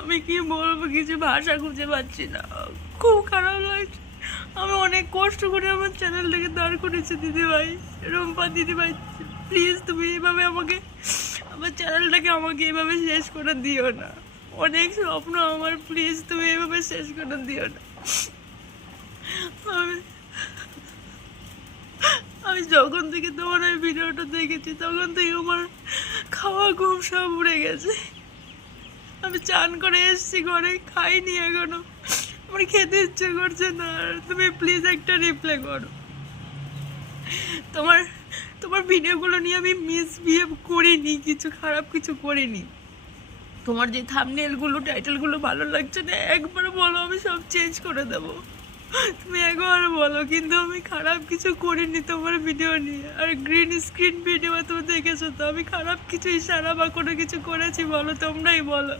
আমি কি বলবো, কিছু ভাষা খুঁজে পাচ্ছি না, খুব খারাপ লাগছে। আমি অনেক কষ্ট করে আমার চ্যানেলটাকে দাঁড় করেছি দিদিভাই, রুম্পা দিদিভাই, প্লিজ তুমি এভাবে আমার চ্যানেলটাকে এভাবে শেষ করে দিও না। অনেক স্বপ্ন আমার, প্লিজ তুমি এভাবে শেষ করে দিও না। আমি আমি যখন থেকে তোমার ওই ভিডিওটা দেখেছি তখন থেকে আমার খাওয়া ঘুম সব উড়ে গেছে। আমি চান করে এসেছি, ঘরে খাইনি এখনো, আমার খেতে ইচ্ছে করছে না। আর তুমি প্লিজ একটা রিপ্লাই করো। তোমার তোমার ভিডিওগুলো নিয়ে আমি মিসবিহেভ করিনি, কিছু খারাপ কিছু করিনি। তোমার যে থাম্বনেলগুলো টাইটেলগুলো ভালো লাগছে না, একবার বলো, আমি সব চেঞ্জ করে দেবো। তুমি একবার বলো, কিন্তু আমি খারাপ কিছু করিনি তোমার ভিডিও নিয়ে। আর গ্রিন স্ক্রিন ভিডিও তুমি দেখেছো তো, আমি খারাপ কিছু ইশারা বা কোনো কিছু করেছি বলো, তোমরাই বলো।